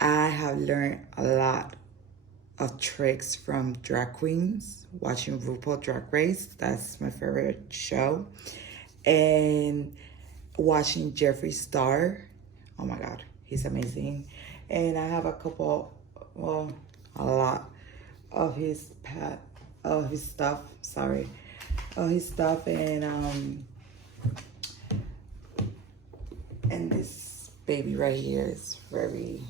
I have learned a lot of tricks from drag queens, watching RuPaul Drag Race. That's my favorite show. And watching Jeffree Star. Oh my God, he's amazing. And I have a couple, well, a lot of his stuff. Sorry, of his stuff, and this baby right here is very,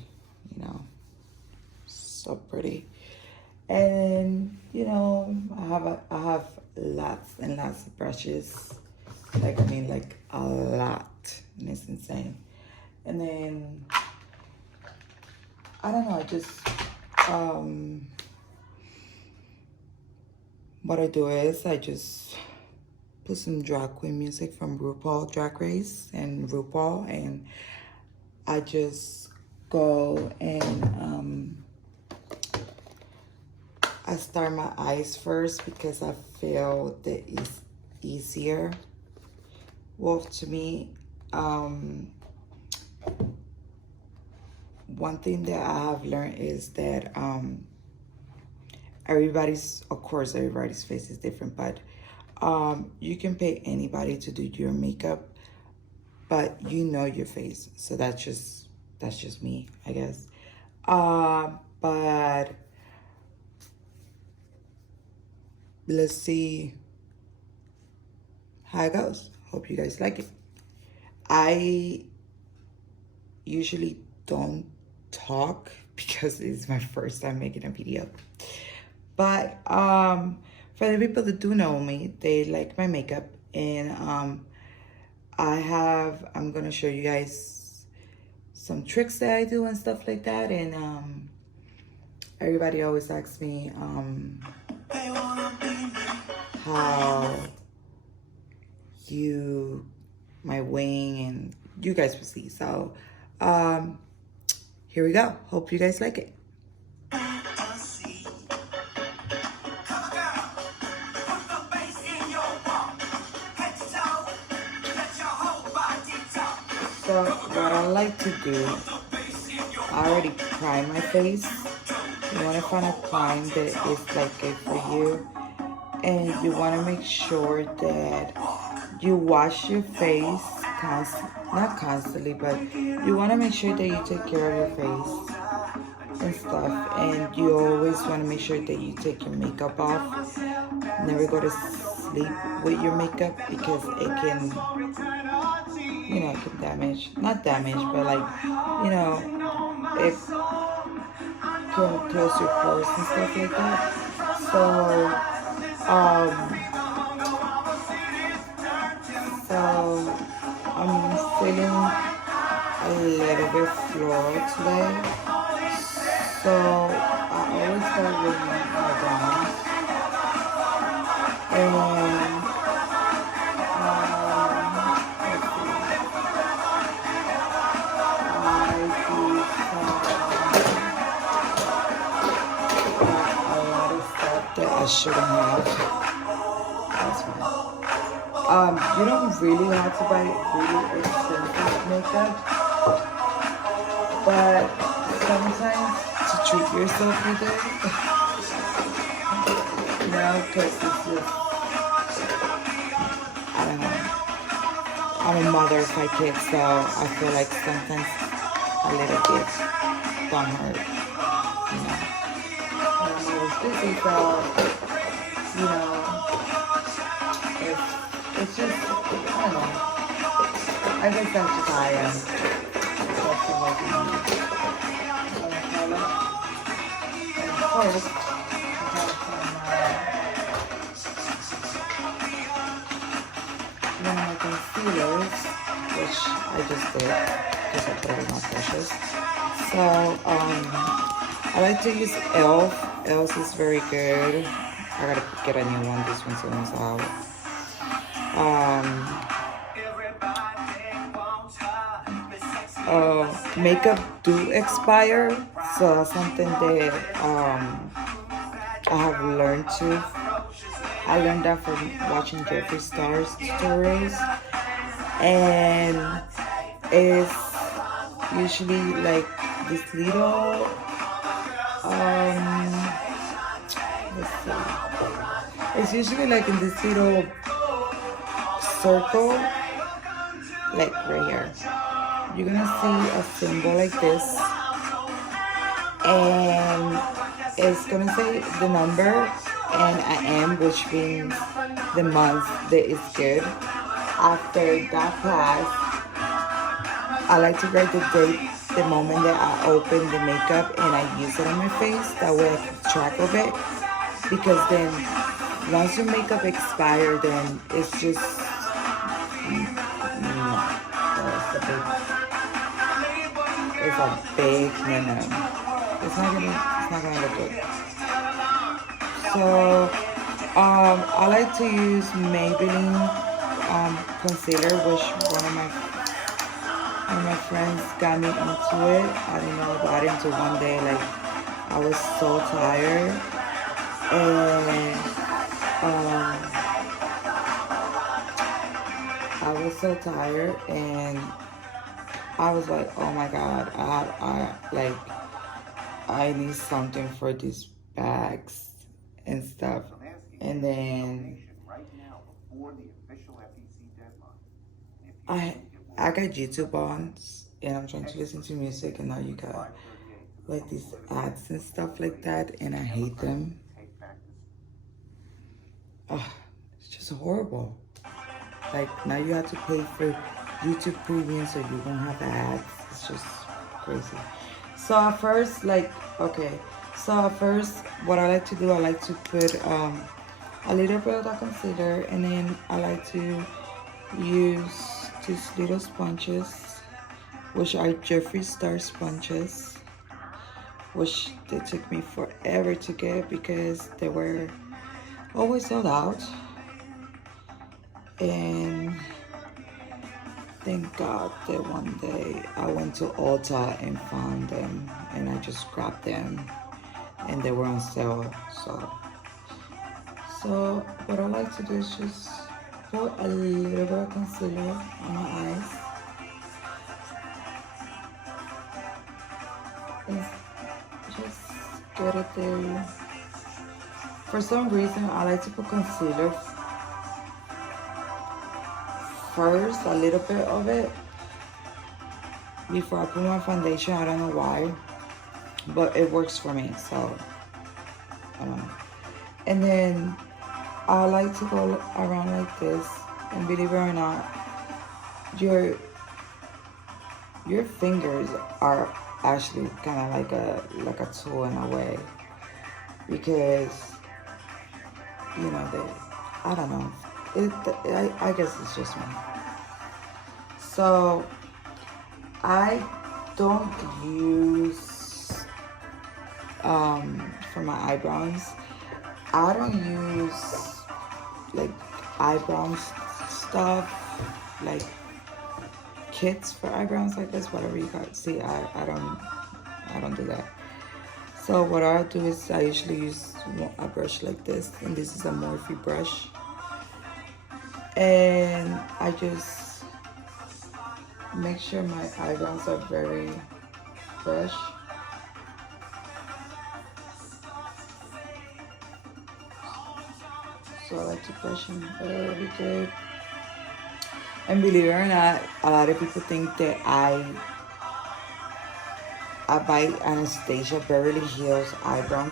so pretty. And I have lots and lots of brushes. Like a lot. And it's insane. And then I don't know, just what I do is I just put some drag queen music from RuPaul Drag Race and RuPaul, and I just go and I start my eyes first because I feel that it's easier. Well, to me, one thing that I have learned is that everybody's face is different, but you can pay anybody to do your makeup, but you know your face. So that's just me, I guess. But let's see how it goes. Hope you guys like it. I usually don't talk because it's my first time making a video. But for the people that do know me, they like my makeup, and I'm gonna show you guys some tricks that I do and stuff like that. And everybody always asks me how my wing, and you guys will see. So here we go. Hope you guys like it. So what I like to do, I already prime my face. You want to find a prime that is like good for you, and you want to make sure that you wash your face not constantly, but you want to make sure that you take care of your face and stuff. And you always want to make sure that you take your makeup off. Never go to sleep with your makeup because it can, it can not damage, but like, it can close your pores and stuff like that. So I'm feeling a little bit floral today. So I always start with my brows. And I shouldn't have. That's fine. You don't really have to buy really expensive makeup, but sometimes to treat yourself with it, because it's just, I don't know. I'm a mother of 5 kids, so I feel like sometimes a little bit don't hurt, I'm always busy, so it's just, I don't know. I guess that's just how I am. And of course, one of my concealers, which I just did because I put it on my brushes. So, I like to use e.l.f. e.l.f. is very good. I gotta get a new one. This one's almost out. Makeup do expire, so that's something that I have learned too. I learned that from watching Jeffree Star's tutorials, and it's usually like this little, let's see. It's usually like in this little circle, like right here. You're gonna see a symbol like this, and it's gonna say the number and an M, which means the month that is good. After that class, I like to write the date, the moment that I open the makeup and I use it on my face. That way I keep track of it. Because then, once your makeup expires, then it's just it's a big no-no. It's not gonna look good. So, I like to use Maybelline concealer, which one of my friends got me into it. I didn't know about it until one day. Like, I was so tired, and I was like, oh my god, I need something for these bags and stuff. And then I got YouTube on, and I'm trying to listen to music, and now you got like these ads and stuff like that, and I hate them. Oh, it's just horrible. Like, now you have to pay for YouTube Premium so you don't have ads. It's just crazy. So at first, what I like to do, I like to put a little bit of that concealer, and then I like to use these little sponges, which are Jeffree Star sponges, which they took me forever to get because they were always sold out. And thank God that one day I went to Ulta and found them, and I just grabbed them, and they were on sale. So what I like to do is just put a little bit of concealer on my eyes, and just get it there. For some reason, I like to put concealer first, a little bit of it, before I put my foundation. I don't know why, but it works for me, so I don't know. And then I like to go around like this, and believe it or not, your fingers are actually kind of like a tool in a way, because you know I don't know. I guess it's just me. So I don't use for my eyebrows. I don't use like eyebrows stuff, like kits for eyebrows, like this, whatever you got. See, I don't do that. So what I'll do is I usually use a brush like this, and this is a Morphe brush, and I just make sure my eyebrows are very fresh. So I like to brush them very good. And believe it or not, a lot of people think that I buy Anastasia Beverly Hills eyebrow,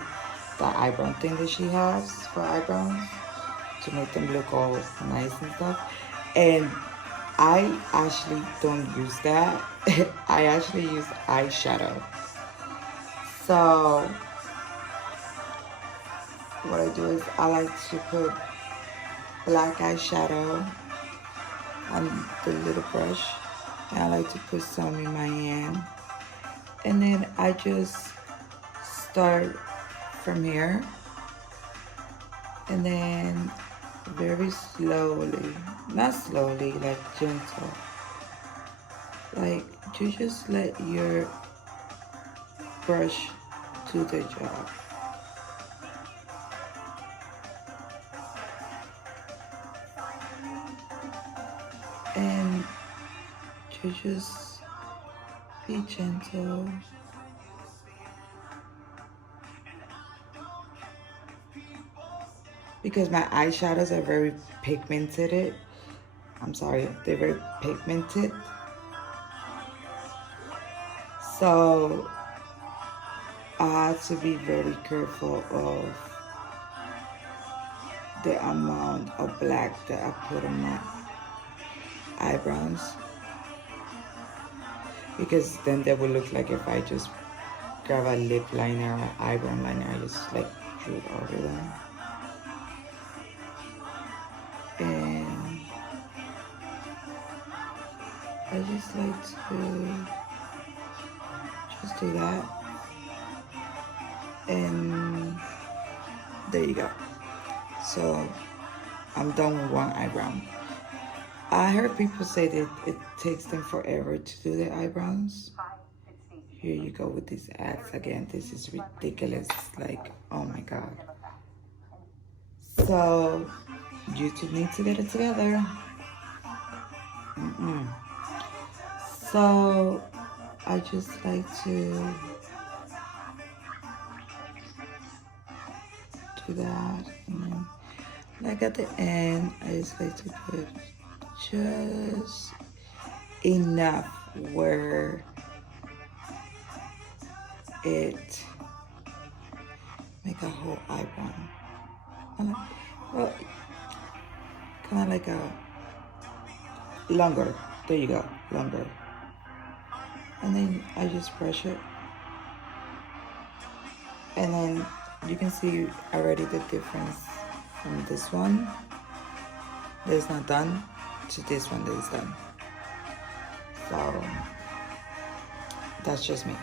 the eyebrow thing that she has for eyebrows to make them look all nice and stuff. And I actually don't use that. I actually use eyeshadow. So what I do is I like to put black eyeshadow on the little brush, and I like to put some in my hand, and then I just start from here, and then very slowly, not slowly, like gentle, like you just let your brush do the job. And you just be gentle because my eyeshadows are very pigmented. I'm sorry, they're very pigmented. So I had to be very careful of the amount of black that I put on my eyebrows, because then they will look like if I just grab a lip liner or eyebrow liner, I just like drew it over them. And I just like to just do that. And there you go. So I'm done with one eyebrow. I heard people say that it takes them forever to do their eyebrows. Here you go with these ads again. This is ridiculous. Like, oh my God. So YouTube needs to get it together. So I just like to do that, and then like at the end I just like to put just enough where it make a whole eyebrow. Well, kind of like a longer. There you go, longer. And then I just brush it, and then you can see already the difference from this one that is not done to this one that is done. So that's just me.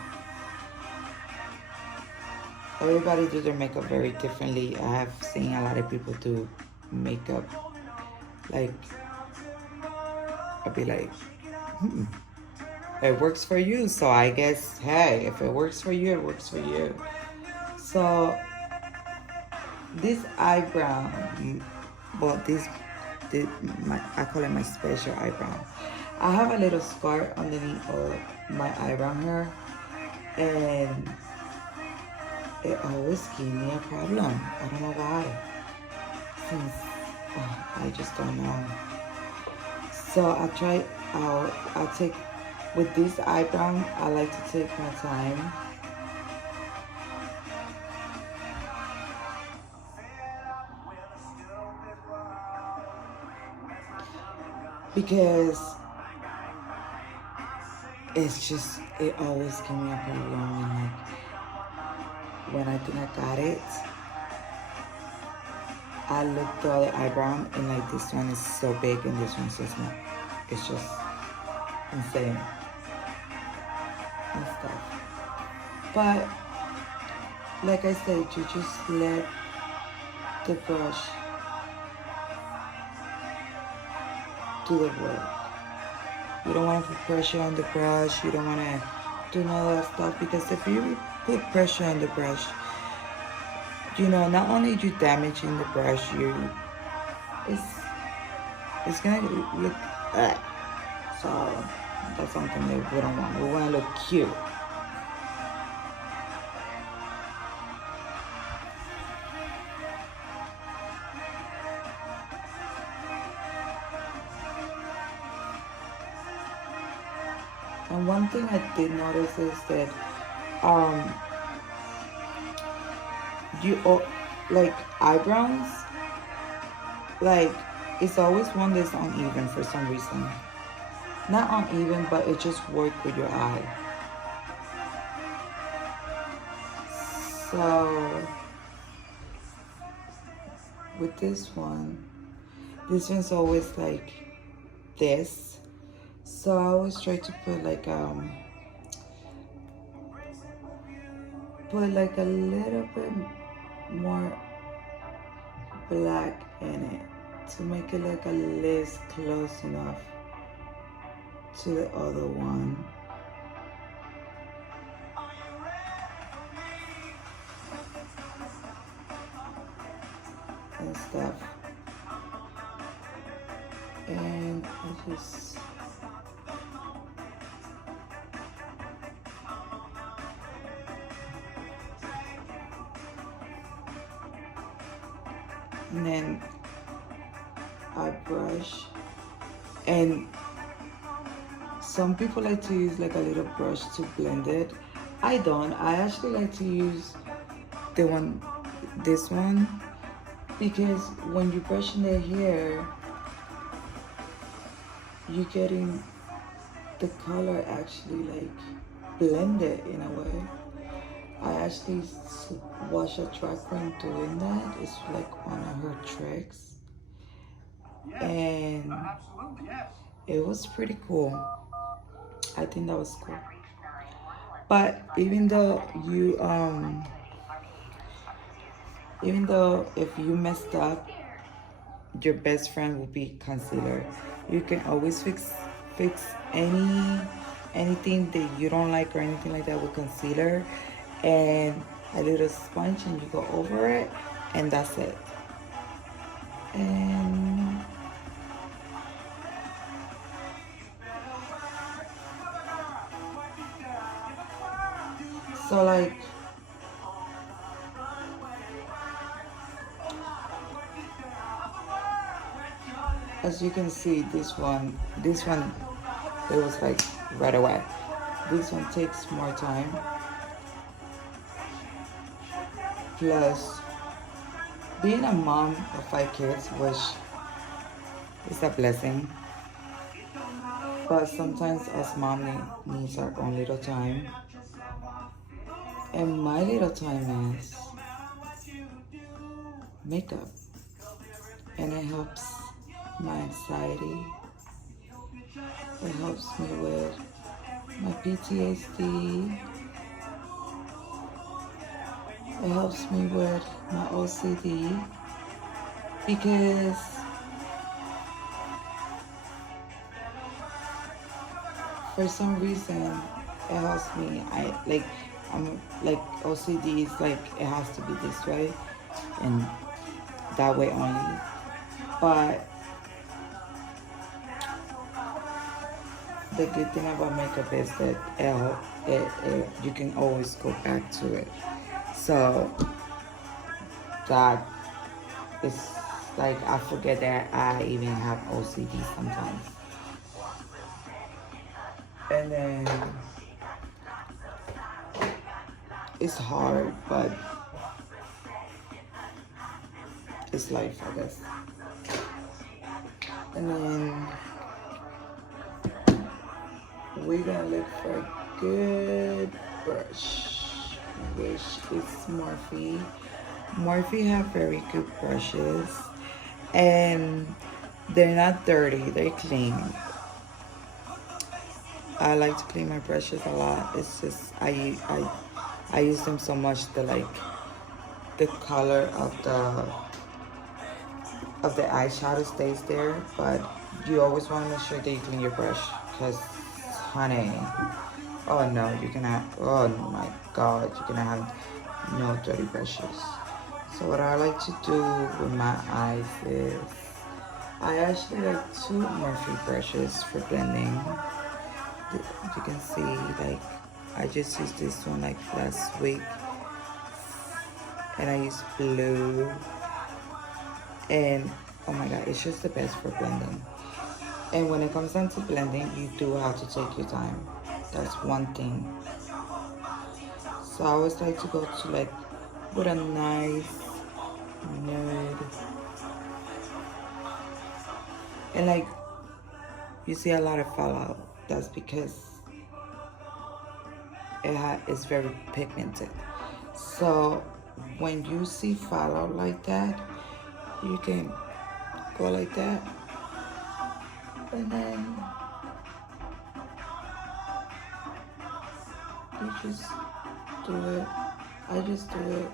Everybody do their makeup very differently. I have seen a lot of people do makeup like, I'd be like, it works for you, so I guess, hey, if it works for you, it works for you. So this eyebrow, well, I call it my special eyebrow. I have a little scar underneath of my eyebrow hair, and it always gives me a problem. I don't know why. I just don't know. So I'll take, with this eyebrow, I like to take my time. Because it's just, it always gives me a problem, and like, when I think I got it, I look the other eyebrow and like this one is so big and this one's just not. It's just insane and stuff. But like I said, you just let the brush do the work. You don't want to put pressure on the brush. You don't want to do all that stuff, because if you put pressure on the brush, you know, not only you damaging the brush, it's gonna look bad. So that's something that we don't want. We want to look cute. And one thing I did notice is that you like eyebrows, like it's always one that's uneven for some reason. Not uneven, but it just works with your eye. So with this one's always like this. So I always try to put like a little bit more black in it to make it look at least close enough to the other one. And stuff. And I just and then I brush. And some people like to use like a little brush to blend it. I don't. I actually like to use this one, because when you're brushing the hair, you're getting the color actually like blended in a way. I actually watched a drag queen doing that. It's like one of her tricks, and it was pretty cool. I think that was cool. But even though if you messed up, your best friend will be concealer. You can always fix anything that you don't like or anything like that with concealer and a little sponge, and you go over it, and that's it. And so like as you can see, this one it was like right away. This one takes more time, plus being a mom of 5 kids, which is a blessing, but sometimes us mom needs our own little time, and my little time is makeup, and it helps my anxiety. It helps me with my PTSD. It helps me with my OCD, because for some reason it helps me. I'm like OCD is like it has to be this way and that way only. But the good thing about makeup is that you can always go back to it. So that is like I forget that I even have OCD sometimes. And then it's hard, but it's life, I guess. And then we're gonna look for a good brush, which is Morphe. Morphe have very good brushes, and they're not dirty, they're clean. I like to clean my brushes a lot. It's just I use them so much that like the color of the eyeshadow stays there, but you always want to make sure that you clean your brush, because honey, oh no, you can have, oh my god, you're gonna have no dirty brushes. So what I like to do with my eyes is I actually like 2 Morphe brushes for blending. You can see, like, I just used this one like last week, and I use blue, and oh my god, it's just the best for blending. And when it comes down to blending, you do have to take your time. That's one thing. So I always like to go to like with a nice nude, and like you see a lot of fallout. That's because it's very pigmented. So when you see fallout like that, you can go like that, and then you just do it. I just do it.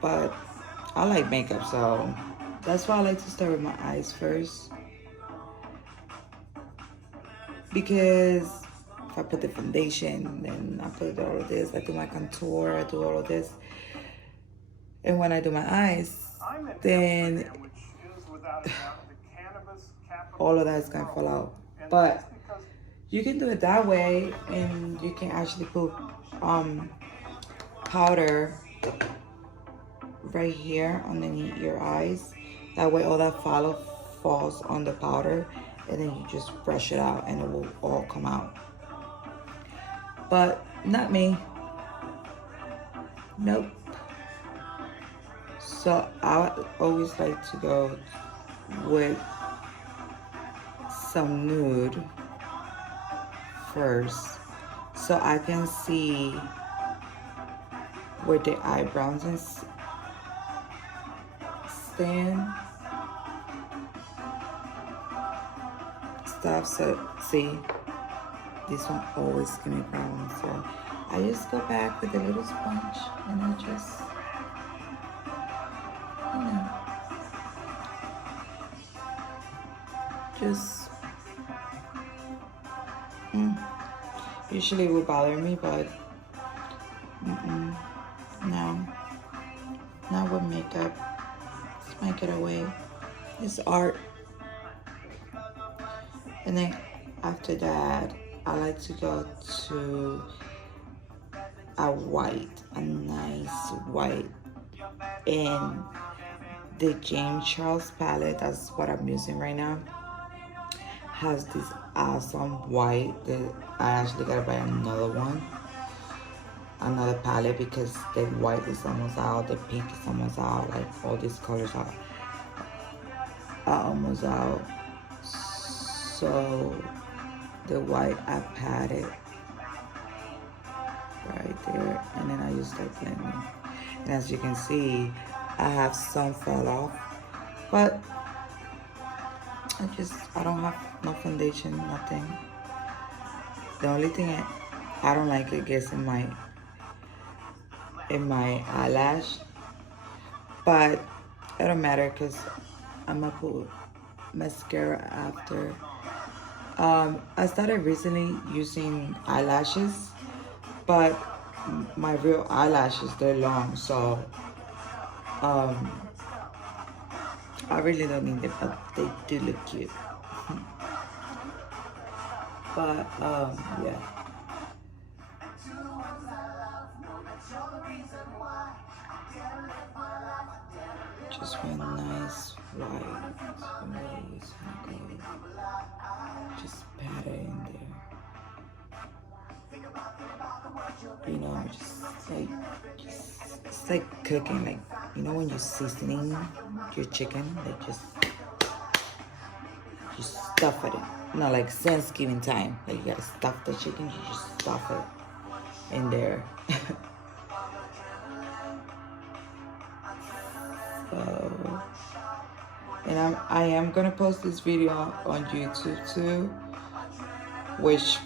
But I like makeup, so that's why I like to start with my eyes first. Because if I put the foundation, then I put all of this, I do my contour, I do all of this. And when I do my eyes, then all of that is gonna fall out. But you can do it that way, and you can actually put powder right here underneath your eyes. That way all that follow falls on the powder, and then you just brush it out and it will all come out. But not me. Nope. So I always like to go with some nude first, so I can see where the eyebrows and stand stuff. So see, this one always give me problems, so I just go back with a little sponge and I just, you know, just usually it will bother me, but no, not with makeup. Let's make it away. It's art. And then after that, I like to go to a nice white. And the James Charles palette, that's what I'm using right now, has this awesome white that I actually gotta buy another palette, because the white is almost out, the pink is almost out, like all these colors are almost out. So the white, I pat it right there, and then I just start blending. And as you can see, I have some fell off, but I don't have no foundation, nothing. The only thing I don't like it gets in my eyelash, but it don't matter because I'm gonna put mascara after. I started recently using eyelashes, but my real eyelashes, they're long, so I really don't need them, but they do look cute. But yeah. Just one nice white rose and gold. Just pat it in there. You know, it's like cooking, like, you know, when you're seasoning your chicken, like just stuff it in. Not like Thanksgiving time, like you gotta stuff the chicken, you just stuff it in there. So, and I am gonna post this video on YouTube too, which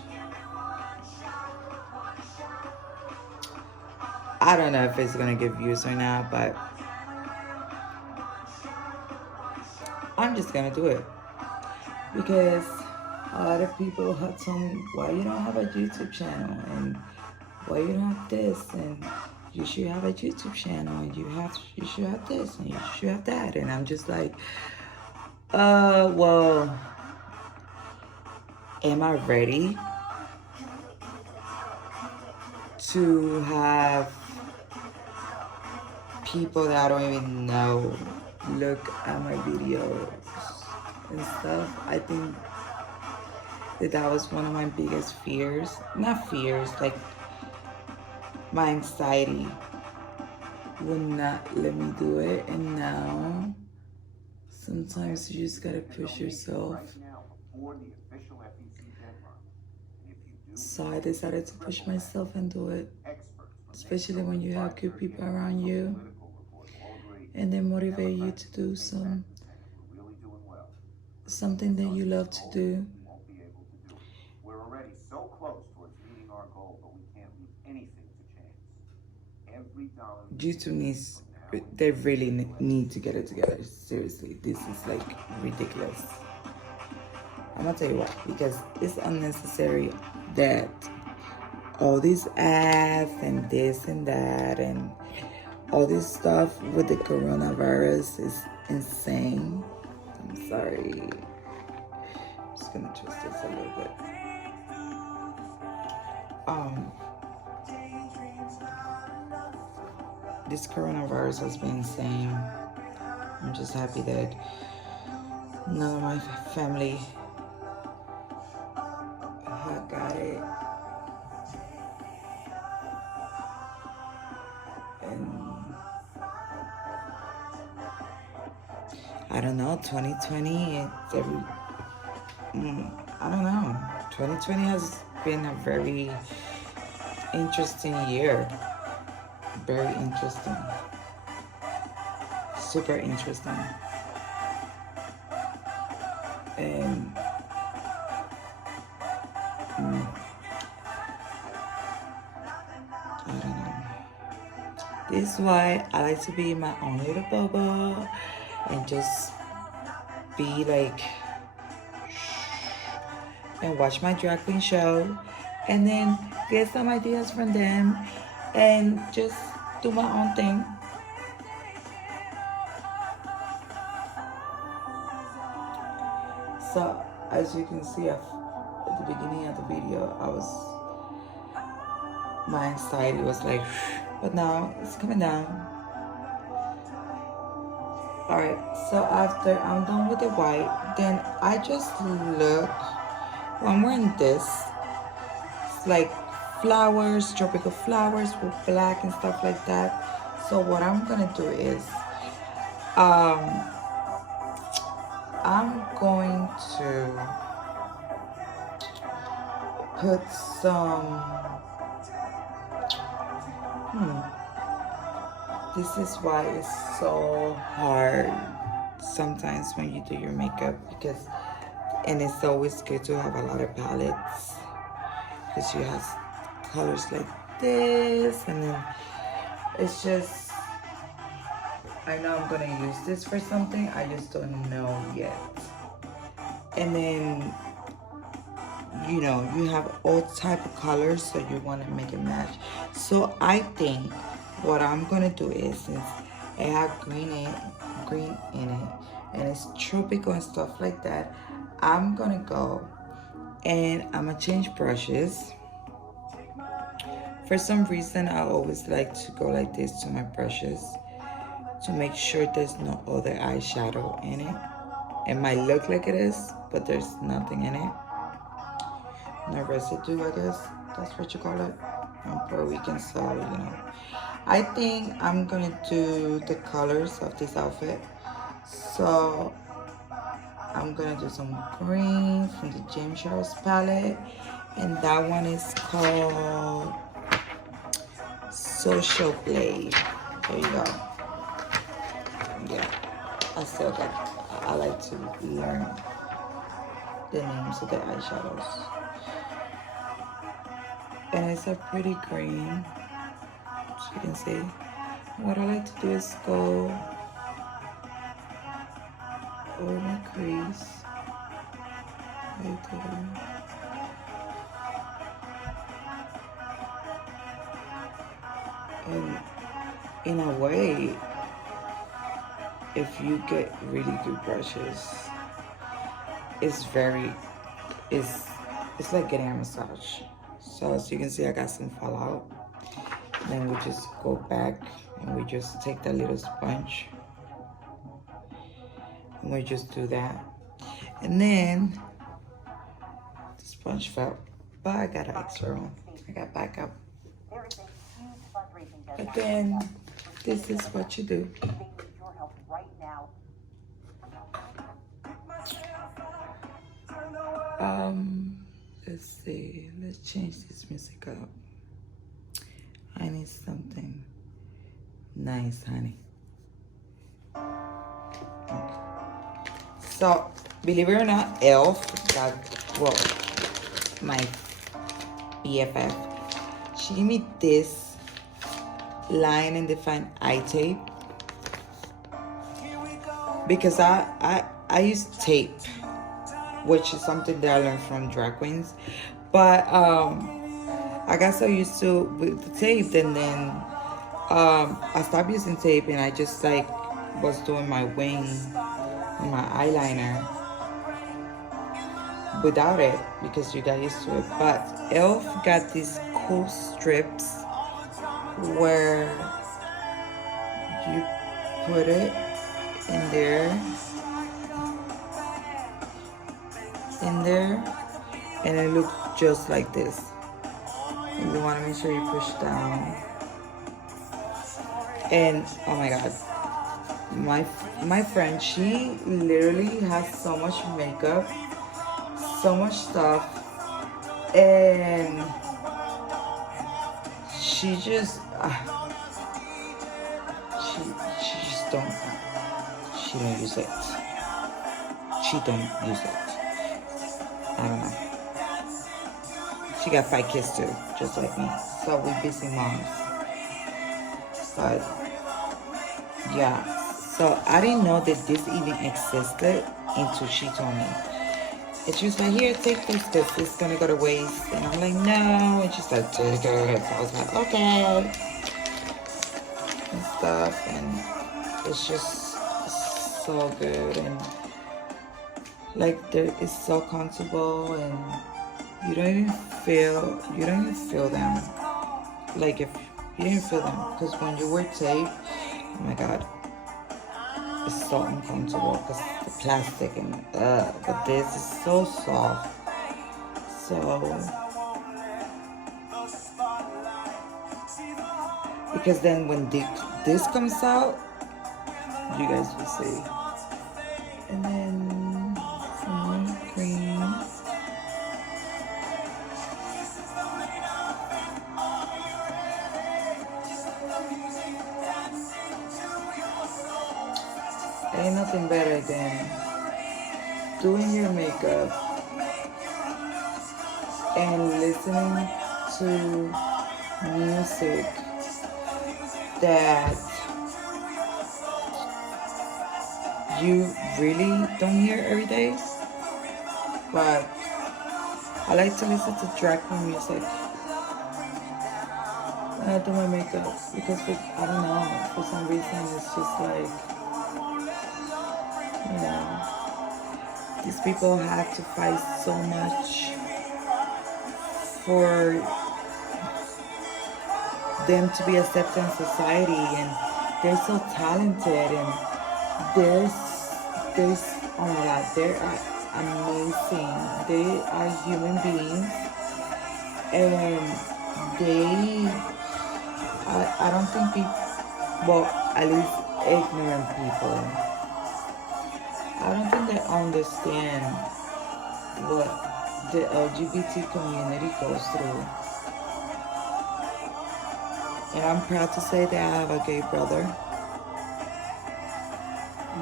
I don't know if it's gonna get views or not, but I'm just gonna do it because a lot of people have told me, why you don't have a YouTube channel, and why you don't have this, and you should have a YouTube channel, and you should have this, and you should have that. And I'm just like, well, am I ready to have people that I don't even know look at my videos and stuff? I think that was one of my biggest fears. Not fears, like my anxiety would not let me do it. And now sometimes you just gotta push yourself. So I decided to push myself and do it, especially when you have good people around you and they motivate you to do something that you love to do. We're already so close towards meeting our goal, but we can't leave anything to chance. Every dollar YouTube needs, they really need to get it together. Seriously, this is like ridiculous. I'm gonna tell you why, because it's unnecessary that all these ads and this and that and all this stuff with the coronavirus is insane. I'm sorry. I'm just gonna twist this a little bit. this coronavirus has been insane. I'm just happy that none of my family had got it. And I don't know, 2020, it's I don't know. 2020 has been a very interesting year. Very interesting. Super interesting. And I don't know. This is why I like to be in my own little bubble and just be like, and watch my drag queen show and then get some ideas from them and just do my own thing. So as you can see at the beginning of the video, my anxiety was like, but now it's coming down. Alright, so after I'm done with the white, then I just look, I'm wearing this, it's like flowers, tropical flowers with black and stuff like that. So what I'm gonna do is, I'm going to put some, this is why it's so hard sometimes when you do your makeup, and it's always good to have a lot of palettes, because you have colors like this, and then it's just, I know I'm gonna use this for something, I just don't know yet. And then, you know, you have all type of colors, so you want to make it match. So I think what I'm gonna do is, since it has green in it and it's tropical and stuff like that, I'm gonna go and I'm gonna change brushes. For some reason, I always like to go like this to my brushes to make sure there's no other eyeshadow in it. It might look like it is, but there's nothing in it. No residue, I guess that's what you call it. I'm Puerto Rican, so you know. I think I'm gonna do the colors of this outfit. So I'm gonna do some green from the James Charles palette, and that one is called Social Play. There you go. Yeah, I like to learn the names of the eyeshadows. And it's a pretty green, as you can see. What I like to do is go over my crease right there. And in a way, if you get really good brushes, it's like getting a massage. So as you can see, I got some fallout. Then we just go back and we just take that little sponge and we just do that. And then the sponge fell, but I got an extra one. I got backup. Again, this is what you do. Let's see, let's change this music up. I need something nice, honey. Okay. So, believe it or not, ELF got, well, my BFF, she gave me this line and define eye tape, because I use tape, which is something that I learned from drag queens, but I got so used to with the tape, and then I stopped using tape, and I just like was doing my wing and my eyeliner without it, because you got used to it. But ELF got these cool strips where you put it in there, and it looks just like this. And you want to make sure you push down. And oh my god, my friend, she literally has so much makeup, so much stuff, and she just she just don't use it. She don't use it. I don't know. She got 5 kids too, just like me. So we busy moms. But yeah, so I didn't know that this even existed until she told me. And she was like, here, take this, because it's gonna go to waste. And I'm like, no. And she's like, take it. So I was like, okay. And stuff, and it's just so good, and like it's so comfortable, and you don't even feel them. Like if you didn't feel them, because when you wear tape, oh my god, it's so uncomfortable because the plastic and but this is so soft. So because then when this comes out, you guys will see. And then some more cream. Ain't nothing better than doing your makeup and listening to music that you really don't hear every day. But I like to listen to drag queen music when I do my makeup, because I don't know, for some reason it's just like, you know, these people have to fight so much for them to be accepted in society, and they're so talented, and there's oh my god, they are amazing. They are human beings, and I don't think well, at least ignorant people, I don't think they understand what the LGBT community goes through. And I'm proud to say that I have a gay brother.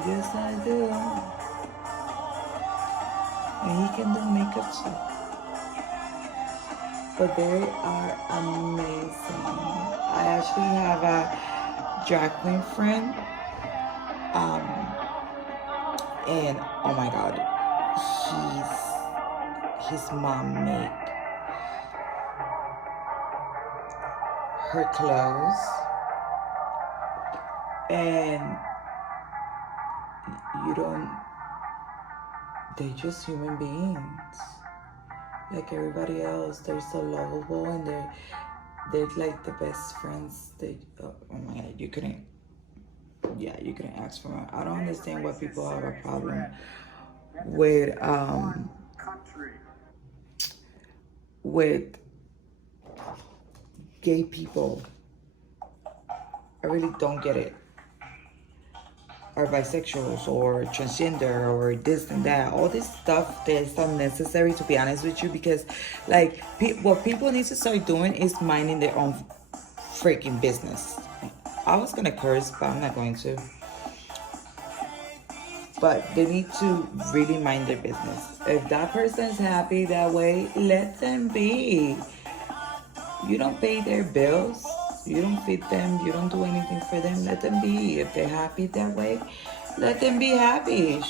Yes, I do. And he can do makeup too. But they are amazing. I actually have a drag queen friend. And oh my god, his mom made her clothes, and they're just human beings like everybody else. They're so lovable, and they're like the best friends. Oh my god, you couldn't ask for more. I don't understand why people have a problem with gay people. I really don't get it. Or bisexuals, or transgender, or this and that. All this stuff that's unnecessary, to be honest with you, because like what people need to start doing is minding their own freaking business. I was gonna curse, but I'm not going to. But they need to really mind their business. If that person's happy that way, let them be. You don't pay their bills. You don't feed them. You don't do anything for them. Let them be. If they're happy that way, let them be happy.